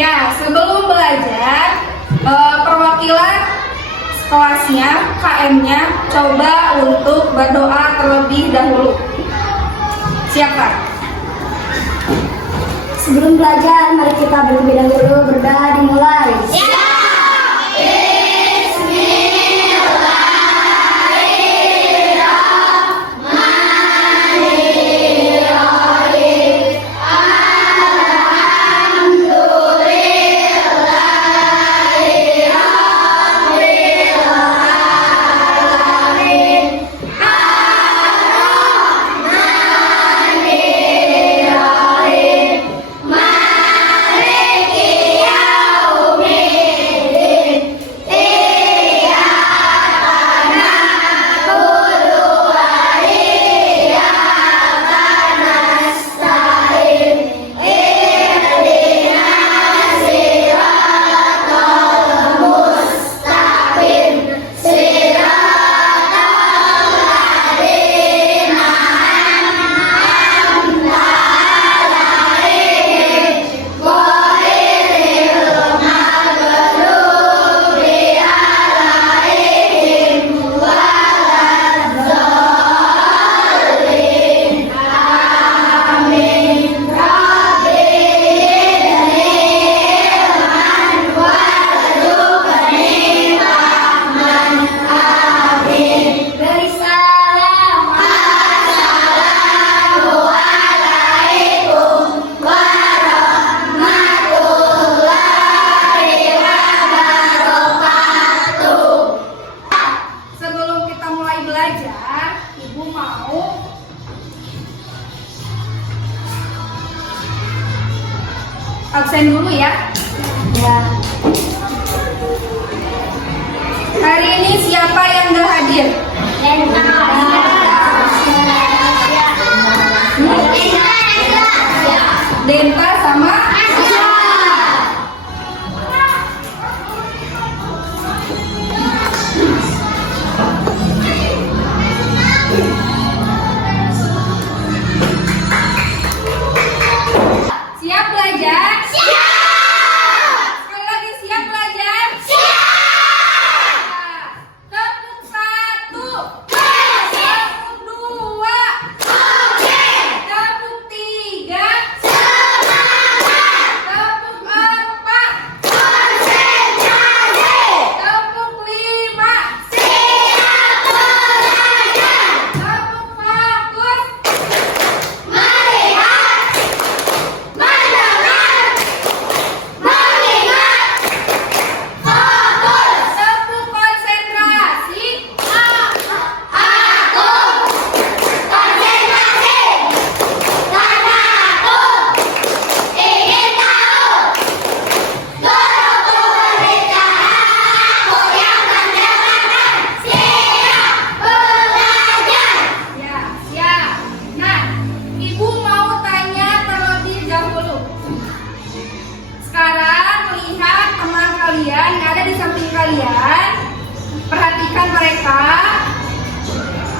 Ya, sebelum belajar, perwakilan kelasnya, KM-nya, coba untuk berdoa terlebih dahulu. Siapa? Sebelum belajar, mari kita terlebih dahulu berdoa dimulai. Ya. Absen dulu ya. Ya. Hari ini siapa yang gak hadir? Denta sama siap belajar? Sekali lagi, siap belajar? Tepuk satu, tepuk dua, tepuk tiga, tepuk empat, tepuk lima, tepuk fokus. Tepuk konsentrasi. Ya, siap. Nah, Ibu mau tanya terlebih dahulu. Sekarang lihat teman kalian yang ada di samping kalian. Perhatikan mereka.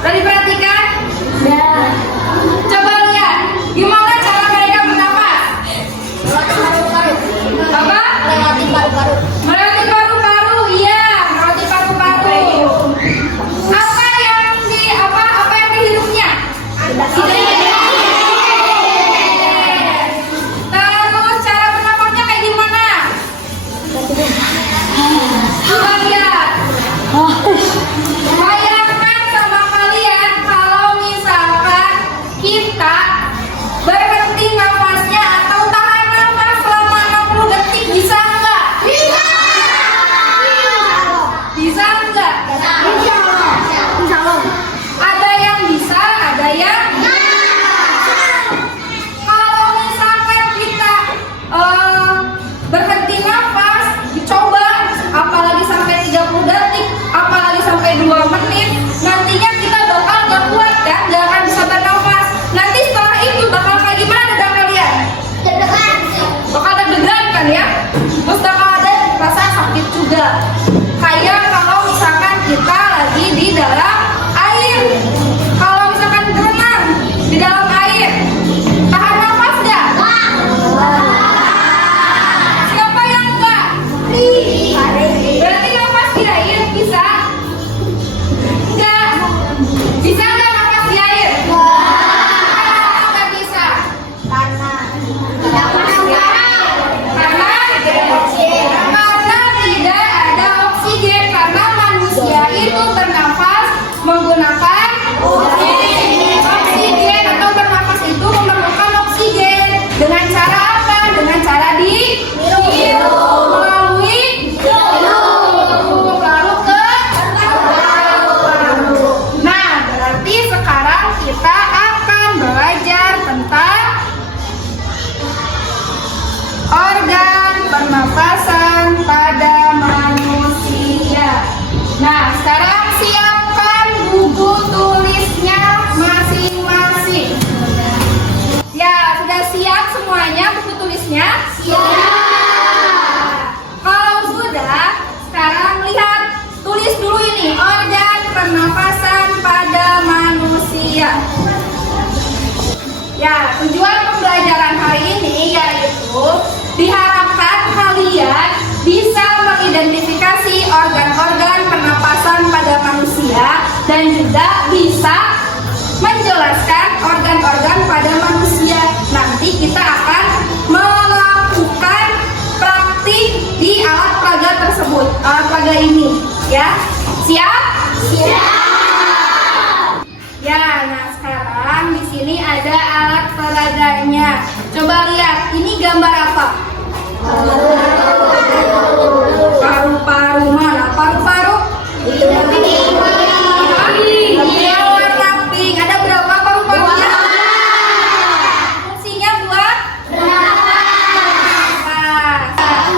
Udah diperhatikan? Ya. Coba lihat, gimana cara mereka bernapas? Apa? Melewati paru-paru. Melewati paru-paru, iya, melewati paru-paru. Apa yang dihidupnya? Terus cara bernapasnya kayak gimana? Coba lihat. Bayangkan sama kalian alat peraga ini, ya. Siap? Siap. Ya, nah sekarang di sini ada alat peraganya. Coba lihat, ini gambar apa? Paru-paru. Mana paru-paru? Iya, warna pink. Ada berapa paru-parunya? Fungsinya buat?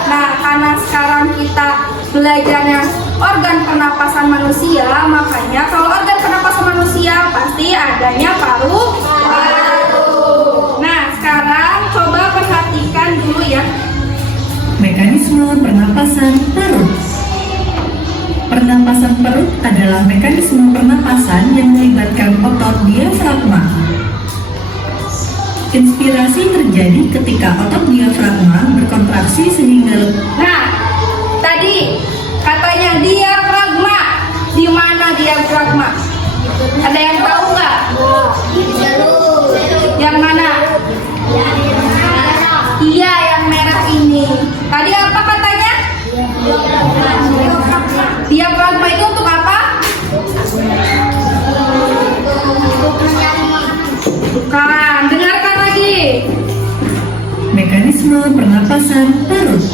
Nah, karena sekarang kita belajarnya organ pernapasan manusia, makanya kalau organ pernapasan manusia pasti adanya paru-paru. Nah, sekarang coba perhatikan dulu ya. Mekanisme pernapasan perut. Pernapasan perut adalah mekanisme pernapasan yang melibatkan otot diafragma. Inspirasi terjadi ketika otot diafragma berkontraksi sehingga Nah, tadi katanya diafragma. Di mana diafragma? Ada yang tahu nggak? Yang mana? Iya, yang merah ini. Tadi apa katanya? Diafragma itu untuk apa? Bukan. Dengarkan lagi. mekanisme pernapasan perut.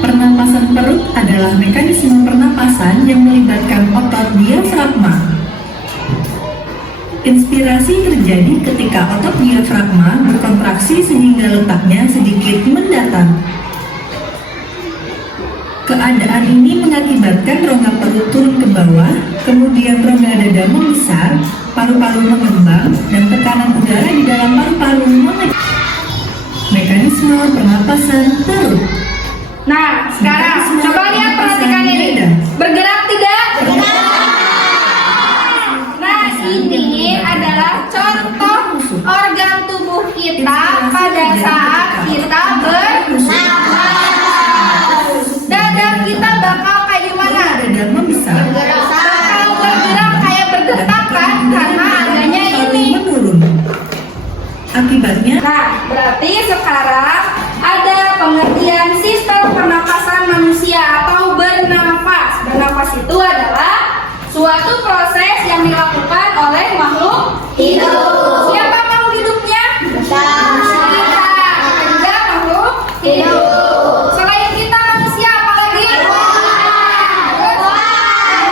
Pernapasan perut adalah mekanisme pernapasan yang melibatkan otot diafragma. Inspirasi terjadi ketika otot diafragma berkontraksi sehingga letaknya sedikit mendatar. Keadaan ini mengakibatkan rongga perut turun ke bawah, kemudian rongga dada membesar, paru-paru mengembang, dan tekanan udara di dalam paru-paru mengecil. Mekanisme pernapasan perut. Nah, sekarang coba lihat, perhatikan ini. Bergerak tidak? Nah, ini adalah contoh organ tubuh kita pada saat kita bernapas. Dada kita bakal kayak gimana? Dada membesar, Bakal bergerak kayak bergetakan karena adanya ini. menurun. Akibatnya Nah, berarti sekarang ada pengertian sistem pernapasan manusia atau bernapas. Bernapas itu adalah suatu proses yang dilakukan oleh makhluk hidup. Siapa makhluk hidupnya? Kita. Kita juga makhluk hidup. Selain kita manusia, apa lagi?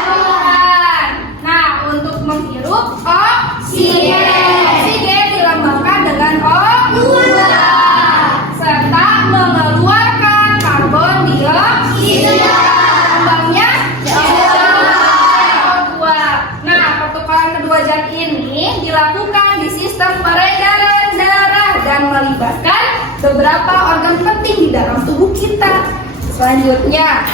Tuhan. Nah, untuk menghirup oksigen. Oksigen dilambangkan dengan O2 serta mengeluarkan karbon dioksida. Lambangnya O2. Nah, pertukaran kedua zat ini dilakukan di sistem peredaran darah dan melibatkan beberapa organ penting di dalam tubuh kita. Selanjutnya,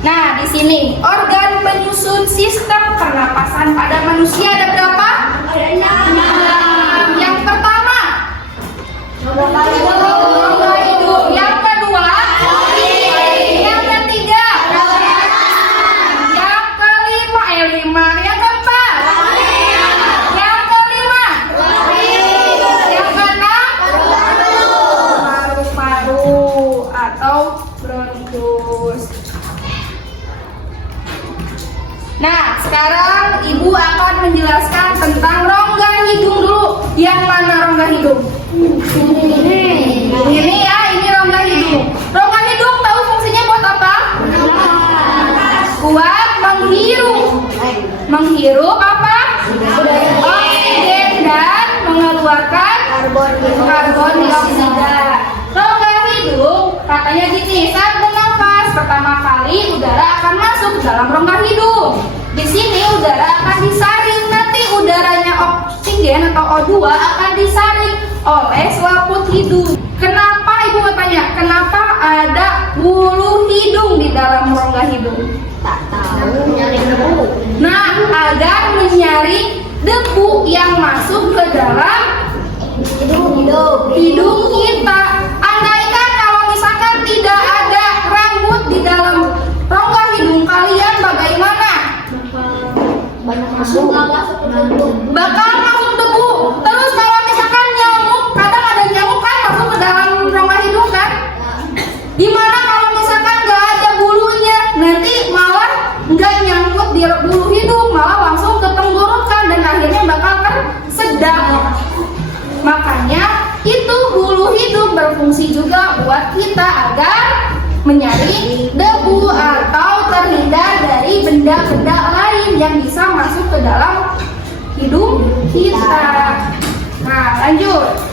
nah di sini organ penyusun sistem pernapasan pada manusia ada berapa? Ada 6. Yang pertama, rongga hidung. Yang kedua, yang ketiga, yang kelima, 5. Yang keempat, yang kelima, yang keenam, paru-paru atau bronkus. Nah, sekarang Ibu akan menjelaskan tentang rongga hidung dulu. Yang mana rongga hidung? Ini ya, ini rongga hidung. Rongga hidung tahu fungsinya buat apa? Kuat menghirup. Menghirup apa? Oksigen dan mengeluarkan karbon dioksida. Rongga hidung katanya gini, saat bernafas pertama kali udara akan masuk dalam rongga hidung. Di sini udara akan disaring, nanti udaranya oksigen atau O2 akan disaring oleh selaput hidung. Kenapa Ibu mau tanya? Kenapa ada bulu hidung di dalam rongga hidung? Tak tahu, nyari debu. Nah, agar menyaring debu yang masuk ke dalam hidung kita. Andaikan kalau misalkan tidak ada rambut di dalam rongga hidung kalian, bagaimana? Bakal masuk debu. Terus kalau misalkan nyamuk, kadang ada nyamuk kan masuk ke dalam rongga hidung kan? Gimana berfungsi juga buat kita agar menyaring debu atau terhindar dari benda-benda lain yang bisa masuk ke dalam hidung kita. Nah, lanjut.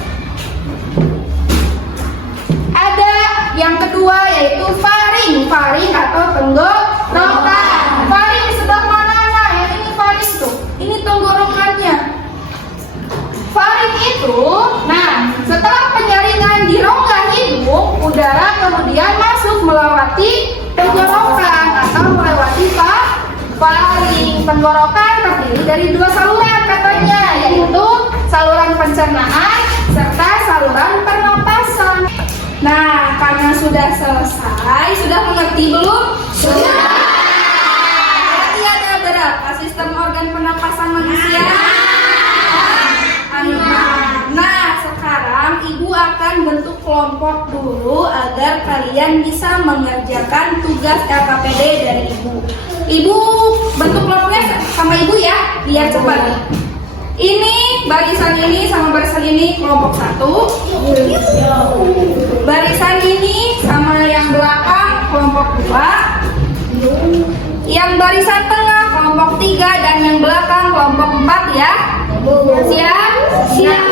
Ada yang kedua yaitu faring. Faring atau tenggorokan. Faring di sebelah mana? Nah, yang ini faring tuh. Ini tenggorokannya. Faring itu, nah, setelah penyaringan di rongga hidung, udara kemudian masuk melewati tenggorokan atau melewati faring. Tenggorokan terdiri dari dua saluran katanya, yaitu saluran pencernaan serta saluran pernapasan. Nah, karena sudah selesai, sudah mengerti belum? Sudah. Berarti ada berapa sistem organ pernapasan manusia? Nah, sekarang ibu akan bentuk kelompok dulu agar kalian bisa mengerjakan tugas LKPD dari ibu. Ibu bentuk kelompoknya sama ibu ya, biar cepat. Ini barisan ini sama barisan ini kelompok 1. Barisan ini sama yang belakang kelompok 2. Yang barisan tengah kelompok 3 dan yang belakang kelompok 4 ya. Siap? Siap.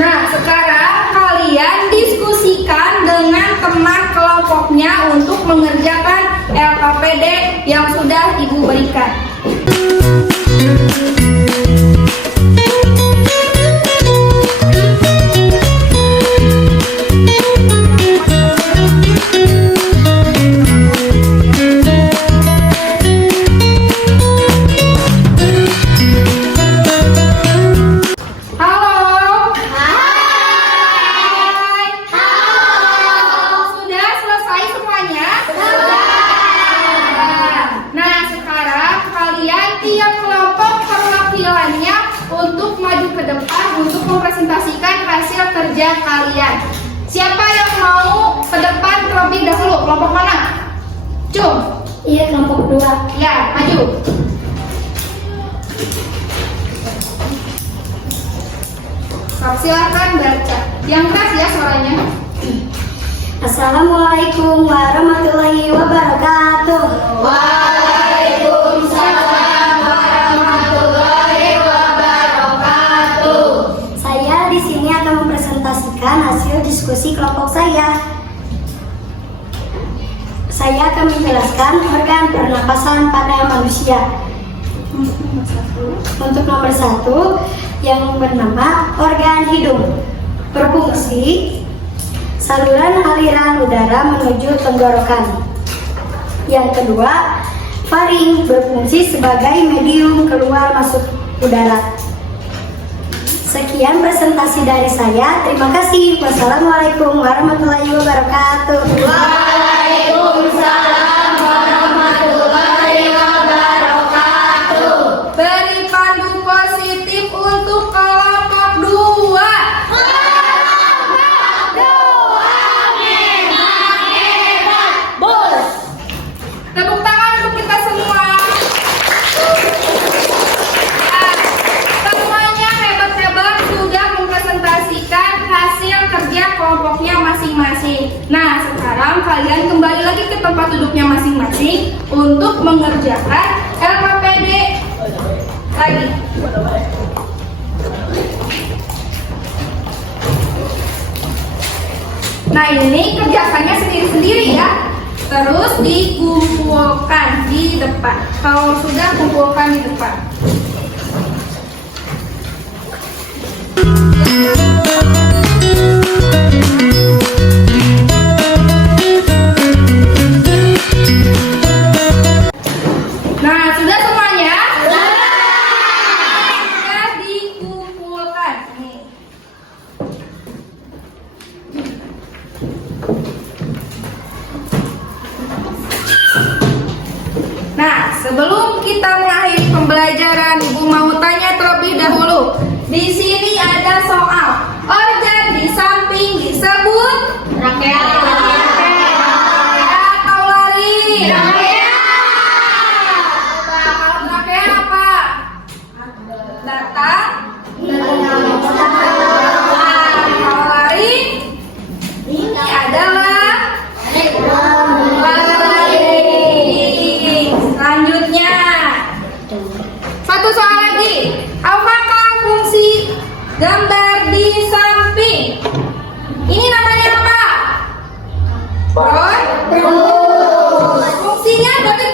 Nah, sekarang kalian diskusikan dengan teman kelompoknya untuk mengerjakan LKPD yang sudah ibu berikan. Untuk mempresentasikan hasil kerja kalian. Siapa yang mau ke depan terlebih dahulu? Kelompok mana? Cum? Iya, kelompok 2. Ya, maju. Silakan baca. Yang keras ya suaranya. Assalamualaikum warahmatullahi wabarakatuh. Waalaikumsalam warahmatullahi wabarakatuh. Saya di sini akan mempresentasikan hasil diskusi kelompok saya. Saya akan menjelaskan organ pernapasan pada manusia. Untuk nomor 1 yang bernama organ hidung, berfungsi saluran aliran udara menuju tenggorokan. Yang kedua, faring, berfungsi sebagai medium keluar masuk udara. Sekian presentasi dari saya. Terima kasih. Wassalamualaikum warahmatullahi wabarakatuh. Waalaikumsalam warahmatullahi wabarakatuh. Beri pandu positif untuk kelompok 2. Tepuk tangan untuk kita semua. Semuanya hebat-hebat sudah mempresentasikan hasil kerja kelompoknya masing-masing. Nah, sekarang kalian kembali lagi ke tempat duduknya masing-masing untuk mengerjakan LKPD lagi. Nah, ini kerjakannya sendiri-sendiri ya. Terus dikumpulkan di depan. Kalau sudah, kumpulkan di depan. Nah, sudah semuanya? Sudah dikumpulkan. Nih. sebelum kita mengakhiri pembelajaran, Ibu mau tanya terlebih dahulu. Di sini ada soal. Organ di samping disebut Rangkaian. atau lari? Kalau rangkaian apa? Datang. Kalau lari, ini adalah lari. Selanjutnya, satu soal lagi. Apakah fungsi gambar di samping? Ini namanya apa? Fungsinya berarti